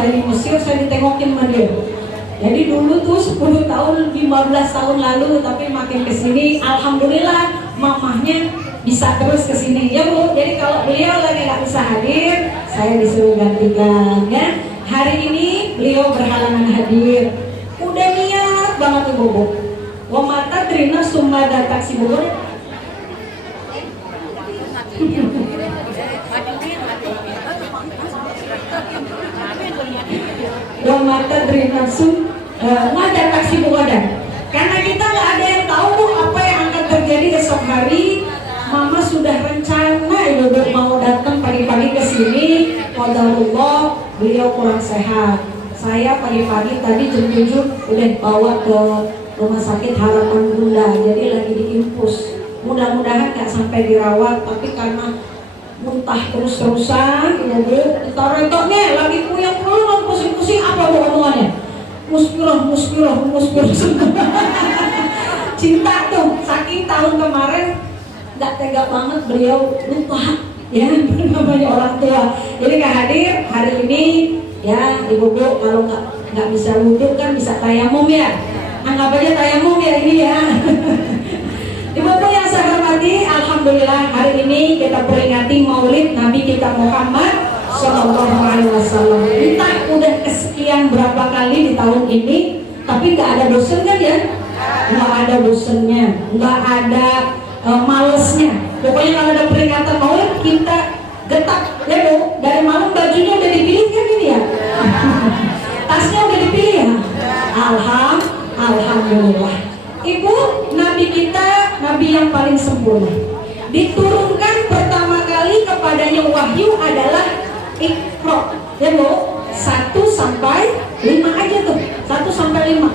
saya di Mesir, saya ditengokin sama dia. Jadi dulu tuh 10 tahun, 15 tahun lalu, tapi makin kesini, alhamdulillah mamahnya bisa terus kesini ya Bu. Jadi kalau beliau lagi nggak bisa hadir, saya disuruh gantikan ya. Hari ini beliau berhalangan hadir. Udah niat banget Ibu Bu. Wa mata trina sumada taksi bubur. Wa mata trina sumada taksi bubur. Karena kita nggak ada yang tahu Bu apa yang akan terjadi esok hari. Mama sudah rencana Ibu mau datang pagi-pagi ke sini. Qadarullah beliau kurang sehat. Saya pagi-pagi tadi jam 7 udah bawa ke rumah sakit Harapan Bunda. Jadi lagi diinfus. Mudah-mudahan nggak sampai dirawat, tapi karena muntah terus-terusan, Ibu taruh-taruhnya lagi puyeng dulu, pusing-pusing apa Bu omongannya? Muspirah. Cinta tuh, saking tahun kemarin nggak tega banget beliau lupa ya namanya orang tua. Jadi nggak hadir hari ini ya Ibu kalau nggak bisa wudhu kan bisa tayamum ya. Anggap aja tayamum ya ini ya. Ibu yang saya hormati, alhamdulillah hari ini kita peringati Maulid Nabi kita Muhammad Sallallahu Alaihi Wasallam. Entah udah kesekian berapa kali di tahun ini, tapi nggak ada bosen kan ya? Nggak ada bosennya, nggak ada malesnya. Pokoknya kalau ada peringatan Maulid kita getak ya Bu. Dari malam bajunya udah dipilih kan ini ya? Tasnya udah dipilih ya? Alhamdulillah. Ibu, Nabi kita Nabi yang paling sempurna. Diturunkan pertama kali kepadanya wahyu adalah Iqra ya Bu. 1 sampai 5 aja tuh. 1 sampai 5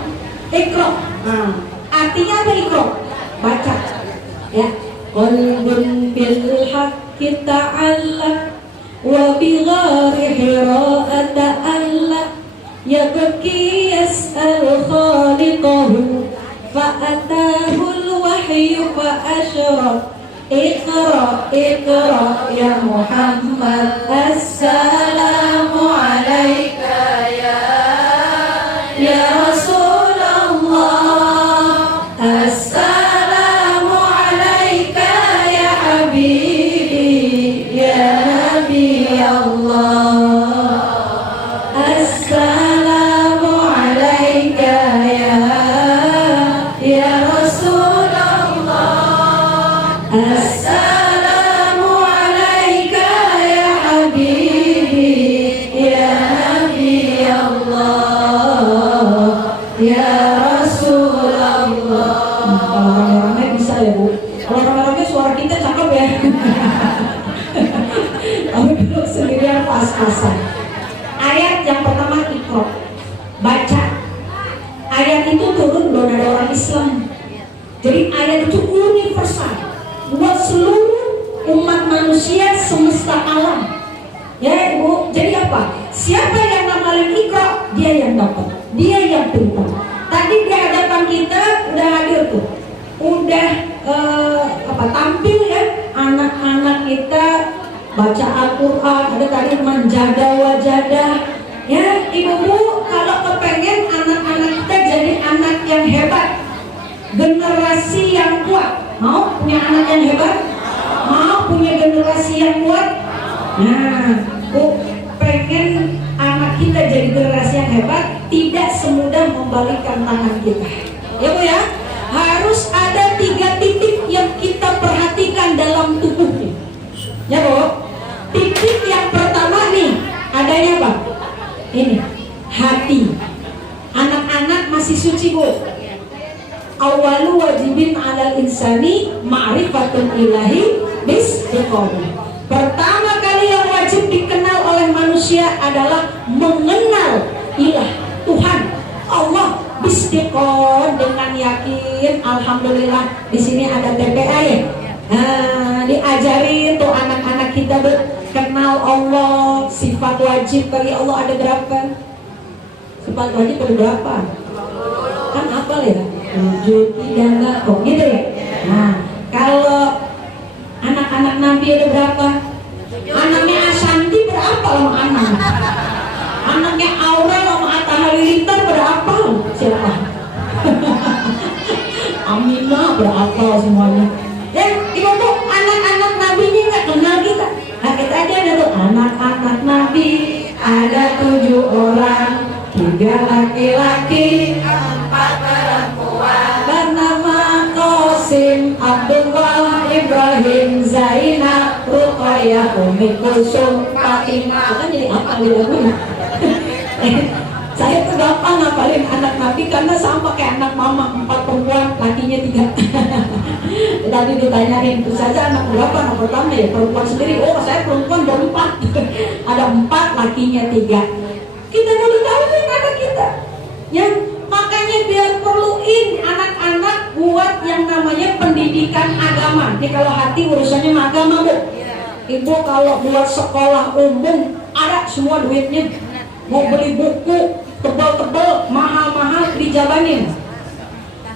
Iqra. Nah, artinya apa Iqra? Baca ya. Qalbun bil haqqi ta'alla wa bi ghari hira ta'alla yabki yas'al khaliqahu fa'atahu al-wahyu fa'ashra Iqra ya Muhammad assalamu alayka ya Rasulullah assalamu alayka ya habibi ya nabi Allah assalamu alayka ya Rasulullah assalamu alayka ya habibi ya nabi Allah ya Rasulullah. Kalau rame-rame bisa ya Bu. Kalau rame-rame suara kita cakep ya. Tapi kalau sendirian pas-pasan. Ayat yang pertama Iqra. Baca. Ayat itu turun loh dari orang Islam. Jadi ayat itu universal buat seluruh umat manusia semesta alam. Ya Ibu, jadi apa? Siapa yang ngapalin Iqra, dia yang dapat, dia yang pintar. Tadi di hadapan kita udah hadir tuh, udah tampil ya anak-anak kita baca Al-Quran. Ada tadi manjada wajadah. Ya Ibu, kalau kepengen anak-anak kita jadi anak yang hebat, generasi yang kuat, mau punya anak yang hebat? Mau punya generasi yang kuat? Nah, Bu, pengen anak kita jadi generasi yang hebat, tidak semudah membalikkan tangan kita. Ya Bu ya, harus ada 3 titik yang kita perhatikan dalam tubuhnya. Ya Bu, titik yang pertama nih, adanya apa? Ini, hati. Anak-anak masih suci Bu. Awalu wajibin alal insani ma'rifatul ilahi bisbiqawli. Pertama kali yang wajib dikenal oleh manusia adalah mengenal ilah Tuhan Allah bisbiqaw dengan yakin. Alhamdulillah di sini ada TPA ya. Nah, diajari tuh anak-anak kita kenal Allah. Sifat wajib bagi Allah ada berapa? Sifat wajib ada berapa? Kan hafal ya? 7, 3, enggak kok gitu ya. Nah, kalau anak-anak Nabi ada berapa? Anaknya Ashanti berapa lama anak? Anaknya siapa? Aminah berakal semuanya. Dan ibu anak-anak Nabi ini nggak kenal kita. Nah kita aja ada tuh anak-anak Nabi ada 7 orang, 3 laki-laki, 4 perempuan. Bernama Qasim, Abdullah, Ibrahim, Zainab, Ruqayyah, Ummi Kulsum, Fatimah. Kan jadi apa di lagunya? Saya tuh gampang ngapalin anak Nabi karena sama kayak anak mama, 4 perempuan, lakinya 3. Tadi ditanyain, terus saja anak berapa? Anak pertama ya perempuan sendiri. Oh saya perempuan baru 4. Ada 4, lakinya 3. Kita mau dikawin anak kita. Yang makanya biar perluin anak-anak buat yang namanya pendidikan agama. Ini kalau hati urusannya agama, Bu. Ibu kalau buat sekolah umum ada semua duitnya. Mau beli buku tebal-tebal, mahal-mahal dijabanin.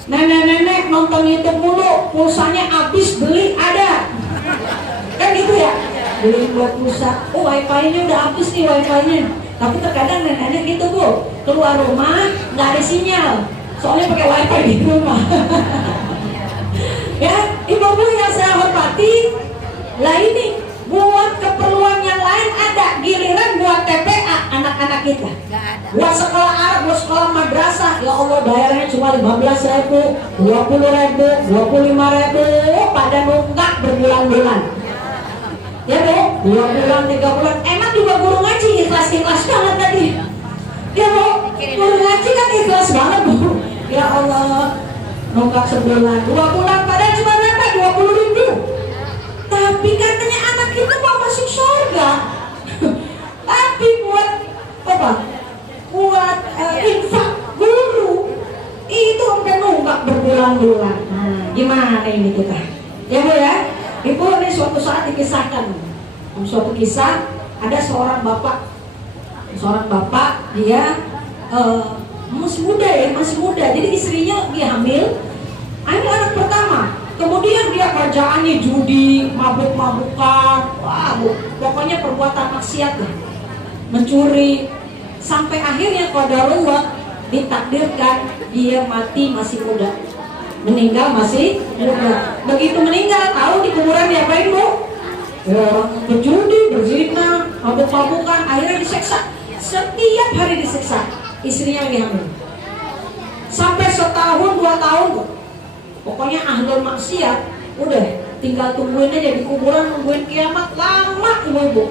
Nenek-nenek nonton YouTube mulu, pulsanya habis beli ada. Kan gitu ya? Beli buat pulsa, oh wifi-nya udah habis nih wifi-nya. Tapi terkadang nenek-nenek gitu Bu, keluar rumah nggak ada sinyal, soalnya pakai wifi di rumah. Ya, ibu-ibu yang saya hormati, lah ini buat keperluan yang lain ada, giliran buat TPA anak-anak kita. Buat sekolah Arab, buat sekolah madrasah, ya Allah bayarnya cuma 15.000, 20.000, 25.000, pada nunggak berbulan-bulan. Ya Bu, 2 bulan, 3 bulan. Emang juga guru ngaji ikhlas-ikhlas banget tadi. Ya Bu, guru ngaji kan ikhlas banget Bu. Ya Allah, nunggak sebulan, 2 bulan, padahal cuma berapa? 20.000. Tapi katanya anak kita mau masuk surga. Tapi buat apa? Buat infak guru itu sampai nunggak berbulan-bulan. Nah, gimana ini kita? Ya Bu ya. Ibu ini suatu saat dikisahkan. Suatu kisah ada seorang bapak. Seorang bapak dia masih muda ya, masih muda. Jadi istrinya dia hamil. Ini anak pertama. Kemudian dia kerjaannya judi, mabuk-mabukan, wah, pokoknya perbuatan maksiat lah, mencuri, sampai akhirnya qadarullah ditakdirkan dia mati masih muda, meninggal masih muda. Begitu meninggal, tahu di kuburan diapain Bu? Orang berjudi, berzina, mabuk-mabukan, akhirnya diseksa. Setiap hari diseksa, istrinya lagi hamil. Sampai setahun, 2 tahun kok. Pokoknya ahlul maksiat, udah tinggal tungguin aja di kuburan, nungguin kiamat lama ibu-ibu.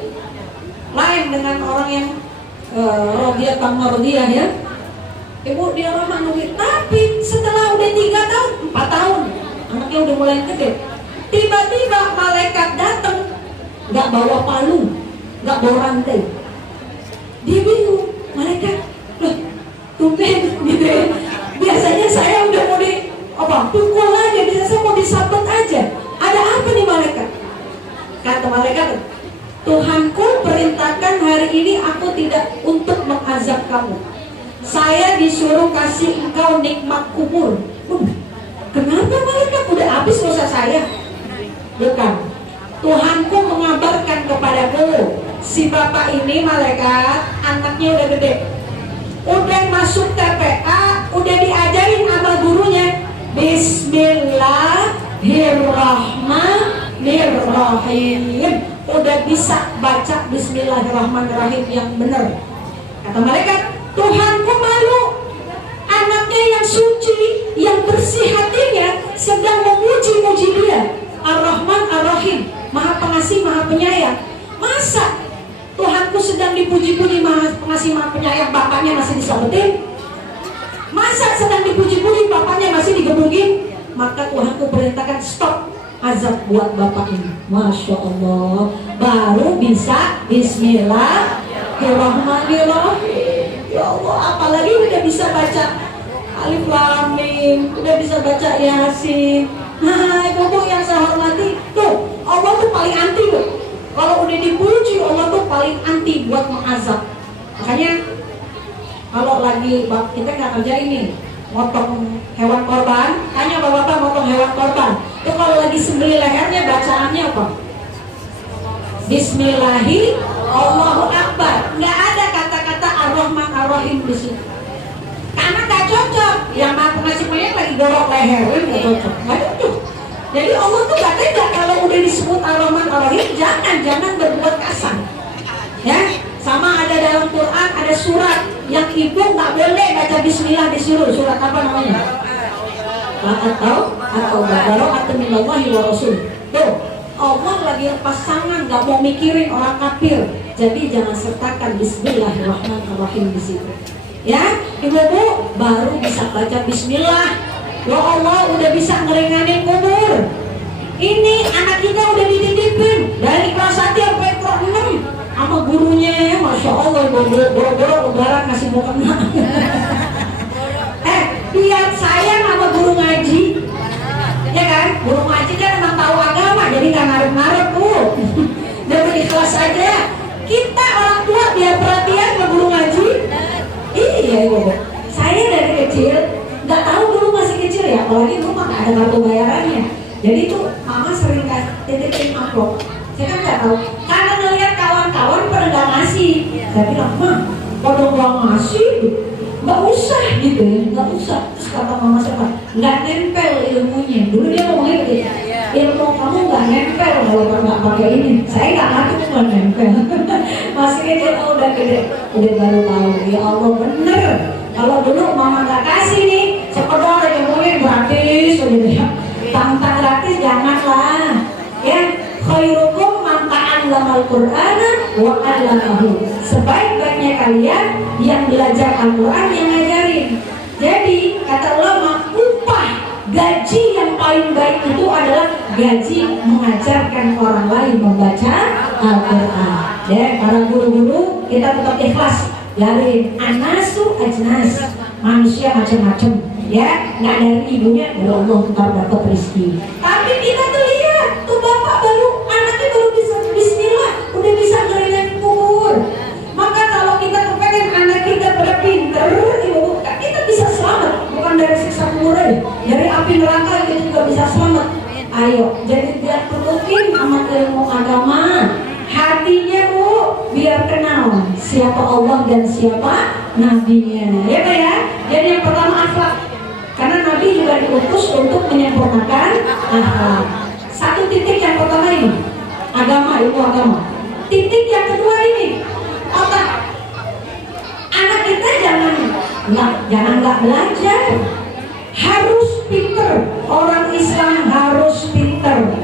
Lain dengan orang yang rodiyah tamardiyah ya. Ibu dia lama nungguin, tapi setelah udah 3 tahun, 4 tahun, anaknya udah mulai gede. Tiba-tiba malaikat datang, nggak bawa palu, nggak bawa rantai. Dia bingung, malaikat, loh, tumben gitu ya. Biasanya saya udah mau pukul aja, biasanya mau disabet aja. Ada apa nih malaikat? Kata malaikat, Tuhanku perintahkan hari ini aku tidak untuk mengazab kamu. Saya disuruh kasih engkau nikmat kubur. Kenapa malaikat? Udah habis dosa saya. Bukan. Tuhanku mengabarkan kepadaku, si bapak ini malaikat, anaknya udah gede, udah masuk TPA, udah diajarin sama gurunya Bismillahirrahmanirrahim. Udah bisa baca Bismillahirrahmanirrahim yang benar. Kata malaikat, Tuhanku malu, anaknya yang suci, yang bersih hatinya sedang memuji-muji dia, Ar-Rahman Ar-Rahim, Maha Pengasih Maha Penyayang. Masa Tuhanku sedang dipuji-puji Maha Pengasih Maha Penyayang, bapaknya masih disabetin? Masa sedang dipuji-puji bapaknya masih digebukin? Maka Tuhanku perintahkan stop azab buat bapak ini. Masya Allah, baru bisa Bismillahirrahmanirrahim. Ya Allah, apalagi udah bisa baca Alif Lam Mim, udah bisa baca Yasin. Nah, ibu yang saya hormati, tuh Allah tuh paling anti loh. Kalau udah dipuji, Allah tuh paling anti buat mengazab. Makanya kalau lagi kita nggak kerja ini, motong hewan korban, tanya bapak-bapak motong hewan korban, itu kalau lagi sembelih lehernya bacaannya apa? Bismillahi Allahu Akbar. Nggak ada kata-kata Ar-Rahman Ar-Rahim di sini, karena nggak cocok. yang mampu ngasih mayat lagi dorong leherin nggak cocok. Nggak cocok. Jadi Allah tuh gak tega kalau udah disebut Ar-Rahman Ar-Rahim, jangan berbuat kasar. Ya, sama ada dalam Quran ada surat yang ibu nggak boleh baca Bismillah disuruh. Surat apa namanya? Atau Baro'atun minallahi wa rasul. Tuh, Allah lagi pasangan nggak mau mikirin orang kafir. Jadi jangan sertakan Bismillahirrahmanirrahim di situ. Ya, ibu-ibu baru bisa baca Bismillah. Ya Allah udah bisa ngeringanin kubur. Ini anak kita udah dititipin dari kelas 1 sampai kelas 6 sama gurunya. Masya Allah, boro-boro lebaran ngasih mau kena. Biar sayang sama guru ngaji. Ya kan, guru ngaji kan emang tahu agama, jadi gak ngarep-ngarep tuh. Dan berikhlas aja. Kita orang tua biar perhatian sama guru ngaji. Iya ibu, saya dari kecil nggak tahu dulu masih kecil ya, apalagi rumah nggak ada kartu bayarannya. Jadi tuh mama sering titipin amplop. Saya kan nggak tahu, karena ngeliat kawan-kawan pada nggak ngasih. Saya bilang, mah, pada nggak ngasih, nggak usah gitu, nggak usah. Terus kata mama siapa, nggak nempel ilmunya. Dulu dia ngomongnya gitu, ilmu kamu nggak nempel kalau nggak pakai ini. Saya nggak ngerti tuh nggak nempel. Masih kecil, udah gede, udah baru tahu. Ya Allah bener. Kalau dulu mama nggak kasih nih, sekedar yang mulai gratis, udah ya. Tantang gratis janganlah. Ya, khairukum man ta'allama al-Qur'ana wa 'allamahu. Sebaik-baiknya kalian yang belajar Al-Qur'an yang ngajarin. Jadi kata ulama, upah gaji yang paling baik itu adalah gaji mengajarkan orang lain membaca Al-Qur'an. Ya, para guru-guru kita tetap ikhlas. Dari anasu ajnas, manusia macam-macam, ya nggak dari ibunya, ya Allah tetap dapat rezeki. Tapi kita tuh lihat, tuh bapak baru anaknya baru bisa Bismillah, udah bisa ngeringanin kubur. Maka kalau kita kepengen anak kita pada pinter, ibu kita bisa selamat, bukan dari siksa kubur aja, dari api neraka kita juga bisa selamat. Ayo, jadi biar turutin sama ilmu agama. Hatinya bu, biar kenal siapa Allah dan siapa nabinya, ya Pak ya. Jadi yang pertama akhlak, karena Nabi juga diutus untuk menyempurnakan akhlak. Satu titik yang pertama ini, agama, ilmu agama. Titik yang kedua ini, otak. Anak kita jangan nggak belajar, harus pinter. Orang Islam harus pinter.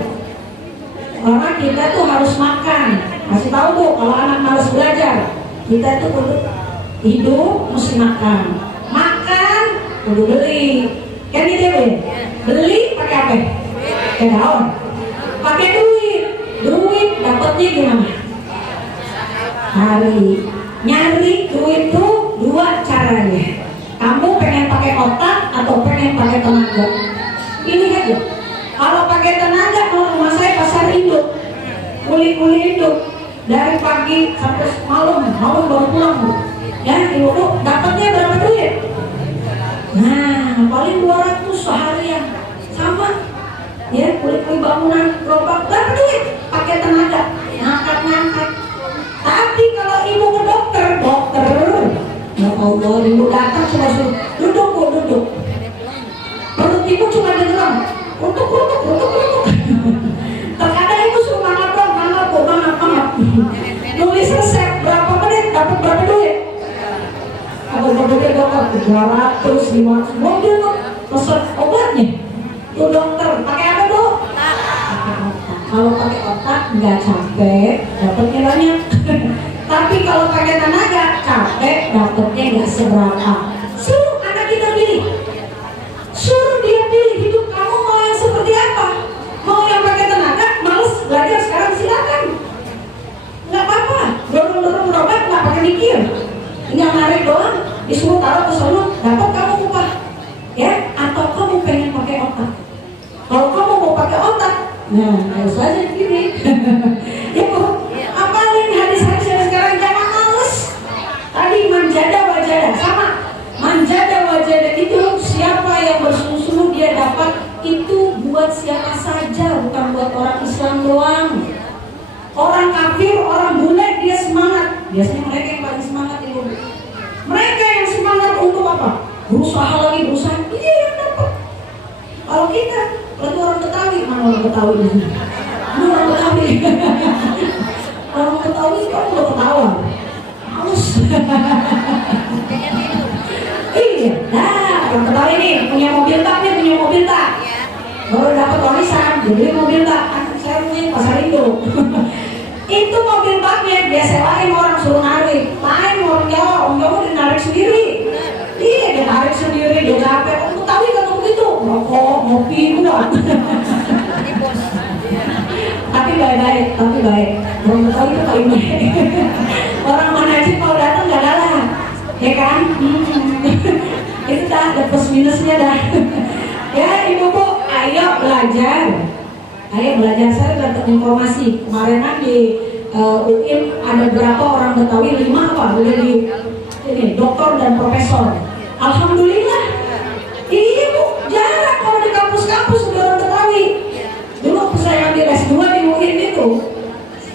Orang kita tuh harus makan. Kasih tahu bu, kalau anak malas belajar, kita tuh kudu hidup mesti makan. Makan kudu beli. Kan gitu ya? Beli pakai apa? Pakai daun. Pakai duit. Duit dapatnya gimana? Nyari duit tuh dua caranya. Kamu pengen pakai otak atau pengen pakai tenaga? Ini aja. Kalau pakai tenaga, kalau rumah saya pasar induk, kuli-kuli induk dari pagi sampai malam baru pulang bu. Ya ibu dapatnya berapa duit? Nah paling 200 seharian, sama. Ya kuli-kuli bangunan gerobak berapa duit? Pakai tenaga, ngangkat. Tapi kalau ibu ke dokter, ya Allah, ibu datang cuma suruh duduk bu, duduk. Perut ibu cuma dengeram. Untuk. Terkadang ibu suruh mangap. Nulis resep berapa menit dapat berapa duit? Kalau dokter 200, 500, mobil resep obatnya. Tuh dokter pakai apa bu? Pakai otak. Kalau pakai otak nggak capek, dapatnya banyak. Tapi kalau pakai tenaga capek, dapatnya nggak seberapa. Suruh anak kita pilih. Suruh dia pilih hidup kamu mau yang seperti apa? Mau yang pakai tenaga, males belajar sekarang silakan. Nggak apa-apa, dorong berobat nggak pakai mikir. Tinggal narik doang, disuruh taruh ke sana, dapat kamu upah. Ya, atau kamu pengen pakai otak. Kalau kamu mau pakai otak, nah ayo saja gini. Ya bu, apalin hadis-hadis yang sekarang jangan males. Tadi manjada wajada sama. Manjada wajada itu siapa yang bersungguh-sungguh dia dapat itu buat siapa saja, bukan buat orang Islam doang. Orang kafir, orang bule dia semangat. Biasanya mereka yang paling semangat itu. Mereka yang semangat untuk apa? Berusaha lagi, berusaha. kita, kalau orang Betawi, mana orang Betawi di sini? Mana orang Betawi? Orang Betawi kok udah ketawa, halus. Iya, nah orang Betawi nih punya mobil tak nih, punya mobil tak? Baru dapat warisan, beli mobil tak? Kan saya punya Pasar Indo. Itu mobil baknya dia sewain orang suruh narik, main orang Jawa dinarik sendiri. Iya, dia narik sendiri, dia capek. Orang Betawi kan begitu, rokok, ngopi, buat. Tapi baik-baik. Orang Betawi itu paling baik. Orang mana sih kalau datang nggak galak, ya kan? Itu dah ada plus minusnya dah. Ya ibu-ibu, ayo belajar. Saya dapat informasi kemarin kan di UIN ada berapa orang Betawi, 5 apa udah di ini doktor dan profesor. Alhamdulillah. Iya bu, jarang kalau di kampus-kampus udah orang Betawi. Dulu saya ambil S2 di UIN itu,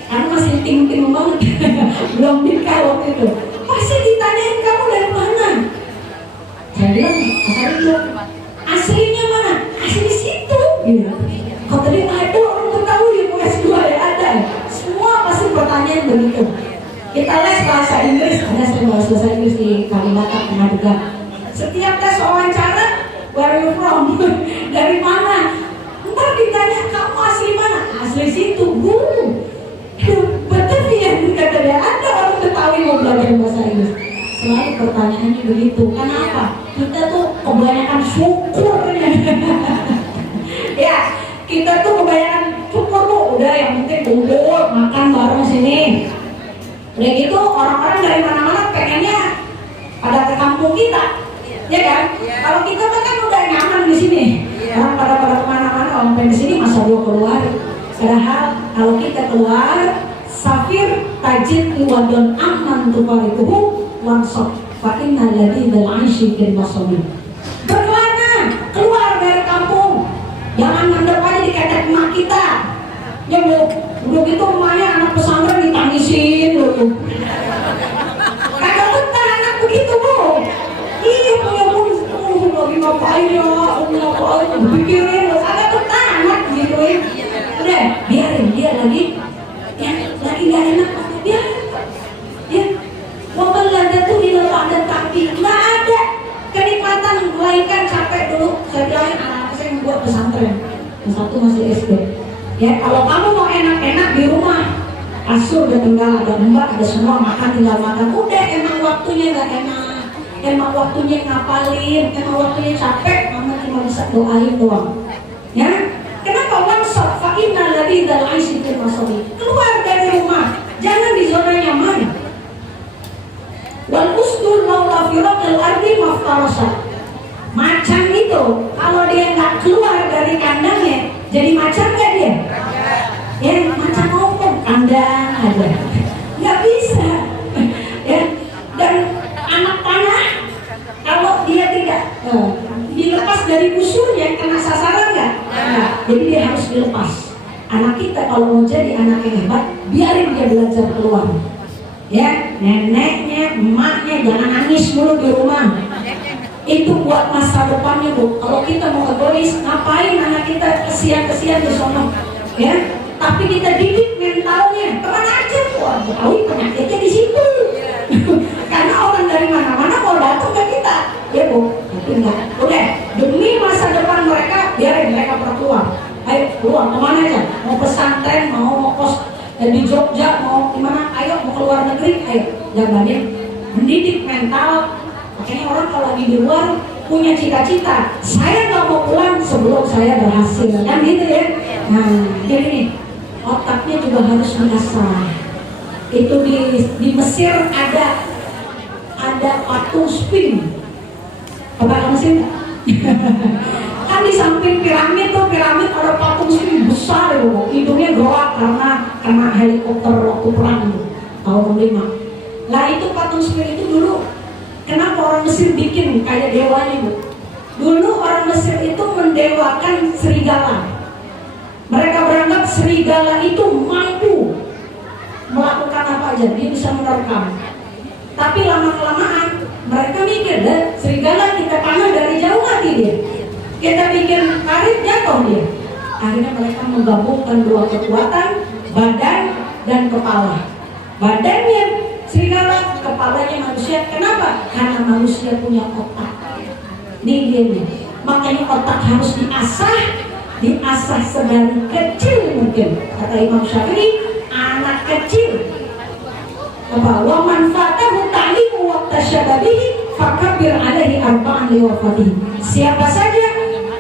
kan masih tim banget, belum nikah waktu itu. Pasti ditanyain kamu dari mana? Saya bilang asal itu. Aslinya mana? Asli di situ. Gitu. Kok tadi ada orang Betawi di S2 ya ada. Semua pasti pertanyaan begitu. Kita les bahasa Inggris, ada bahasa Inggris di Kalibata pernah juga. Setiap tes wawancara, where are you from? Dari mana? Ntar ditanya kamu asli mana? Asli situ. Betul ya, kata dia ada orang Betawi mau belajar bahasa Inggris. Selalu pertanyaannya begitu. Kenapa? Kita tuh kebanyakan syukurnya. Ya, kita tuh kebanyakan syukur bu. Udah yang penting kumpul makan bareng sini. Udah gitu orang-orang dari mana-mana pengennya pada ke kampung kita, ya kan? Kalau kita kan udah nyaman di sini. Orang pada kemana-mana, orang pengen di sini masa gua keluar. Padahal kalau kita keluar, safir tajid iwadon aman tufarikuhu wansok fa'inna ladhi dal'aishi kirmasomi. Berkelana, keluar dari kampung. Jangan mendep aja diketek emak kita. Ya bu, udah gitu rumahnya anak pesantren ditangisin loh. Kagak betah anak begitu bu. Iya punya bu, lagi ngapain ya, ngapain, pikirin loh. Kagak betah anak gitu ya. Udah, biarin dia lagi gak enak, biarin. Ya, waballada tuh di dalam ada tapi nggak ada kenikmatan melainkan capek dulu. Saya bilangin anak saya membuat pesantren, yang satu masih SD. Ya kalau kamu mau enak-enak di rumah, kasur udah tinggal, ada mbak, ada semua makan tinggal makan. Udah emang waktunya nggak enak, emang waktunya ngapalin, emang waktunya capek, mama cuma bisa doain doang. Ya, kenapa wansok fa'inna ladhi dal'aishi kirmasomi. Keluar dari rumah, jangan di zona nyaman. Wal usdul laula firaqil ardi maftarasa. Macan itu kalau dia nggak keluar dari kandangnya jadi macan nggak dia? Ya macan ngomong kandang aja nggak bisa. Ya, dan anak panah kalau dia tidak dilepas dari busurnya kena sasaran nggak? Jadi dia harus dilepas. Anak kita kalau mau jadi anak yang hebat, biarin dia belajar keluar. Ya, neneknya, emaknya jangan nangis dulu di rumah. Itu buat masa depannya bu. Kalau kita mau egois, ngapain anak kita kesian-kesian di sono? Ya, tapi kita didik mentalnya. Kemana aja? Wah, Betawi penyakitnya di situ. Karena orang dari mana-mana mau datang ke kita, ya bu. Tapi enggak. Udah, demi masa depan mereka, biarin mereka keluar. Ayo keluar kemana aja? Mau pesantren, mau kos di Jogja, mau gimana? Ayo mau keluar negeri, ayo jabanin mendidik mental. Makanya orang kalau lagi di luar punya cita-cita, saya nggak mau pulang sebelum saya berhasil, kan gitu ya. Nah, jadi nih otaknya juga harus diasah. Itu di Mesir ada patung sphinx. Apa Mesir? Kan di samping piramid ada patung sphinx besar loh, hidungnya gerak karena kena helikopter waktu perang tahun 65. Lah itu patung sphinx itu dulu kenapa orang Mesir bikin kayak dewanya bu? Dulu orang Mesir itu mendewakan serigala. Mereka beranggap serigala itu mampu melakukan apa aja, dia bisa menerkam. Tapi lama kelamaan mereka mikir deh, serigala kita panah dari jauh mati dia. Kita bikin karet, jatuh dia. Akhirnya mereka menggabungkan dua kekuatan, badan dan kepala. Badannya serigala, kepalanya manusia. Kenapa? Karena manusia punya otak. Nih dia nih. Makanya otak harus diasah sedari kecil mungkin. Kata Imam Syafi'i, anak kecil. Wa man fatahu ta'limu waqta syababihi fakabbir alaihi arba'an liwafatihi. Siapa saja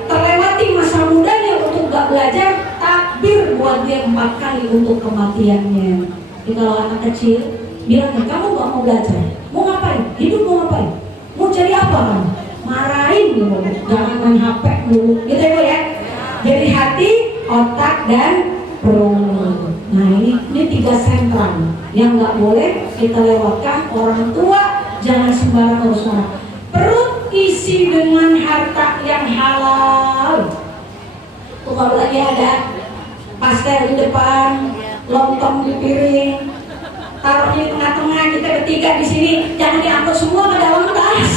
terlewati masa mudanya untuk gak belajar, takbir buat dia 4 kali untuk kematiannya. Jadi kalau anak kecil bilang, kamu gak mau belajar, mau ngapain? Hidup mau ngapain? Mau cari apa kamu? Marahin dulu, jangan main HP dulu, gitu ya Bu ya. Jadi hati, otak dan perut. Nah ini 3 sentral yang nggak boleh kita lewatkan. Orang tua jangan sembarang urus orang. Perut isi dengan harta yang halal. Tuh kalau lagi ada pastel di depan, lontong di piring, taruh di tengah-tengah, kita bertiga di sini, jangan diangkut semua ke dalam tas.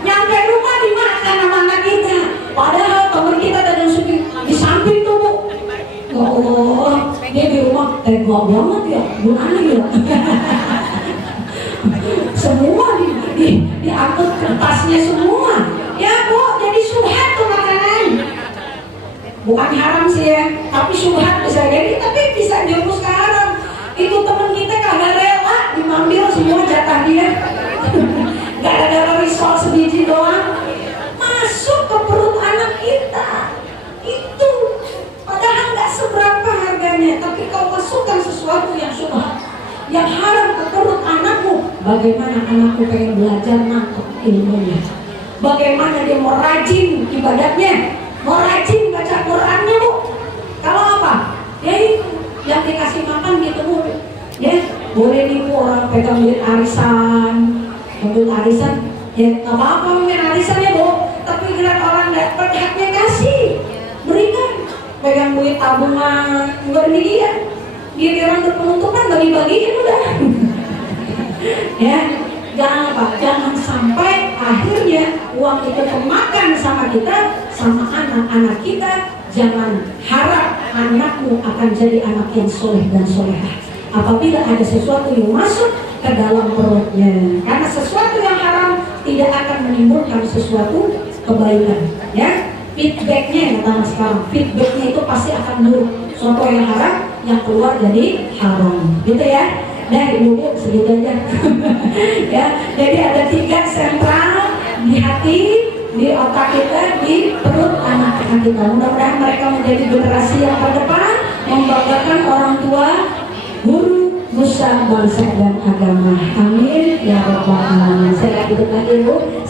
Nyampe rumah dimakan sama anak kita. Padahal teman kita dan di samping tuh Bu. Ya Allah, dia di rumah tega banget ya, gimana ya? Semua diangkut kertasnya semua. Ya Bu, jadi subhat tuh makanan. Bukan haram sih ya, tapi subhat bisa jadi, tapi bisa jurus ke haram. Itu teman kita kagak rela diambil semua jatah dia. Gara-gara risol sebiji doang masuk ke perut anak kita. Itu padahal nggak seberapa harganya, tapi kau masukkan sesuatu yang subhat, yang haram ke perut anakmu. Bagaimana anakku pengen belajar nangkep ilmunya? Bagaimana dia mau rajin ibadahnya, mau rajin baca Qurannya Bu? Kalau apa? Ya itu yang dikasih makan gitu Bu. Ya boleh nih Bu, orang pegang duit arisan, ambil arisan, ya nggak apa-apa main arisan ya Bu. Tapi bila orang dapat haknya kasih, berikan. Pegang duit tabungan, beri dia. Giliran penutupan bagi-bagiin udah. Ya, jangan sampai akhirnya uang itu kemakan sama kita, sama anak-anak kita. Jangan harap anakmu akan jadi anak yang soleh dan solehah apabila ada sesuatu yang masuk ke dalam perutnya. Karena sesuatu yang haram tidak akan menimbulkan sesuatu kebaikan. Ya, feedbacknya kata sekarang, feedbacknya itu pasti akan buruk. Sesuatu yang haram yang keluar jadi haram, gitu ya. Nah ibu segitu aja. Ya, jadi ada 3 sentral di hati, di otak kita, di perut anak-anak kita. Mudah-mudahan mereka menjadi generasi yang terdepan, membanggakan orang tua, guru, nusa, bangsa dan agama. Amin ya rabbal alamin. Saya hidup lagi Bu.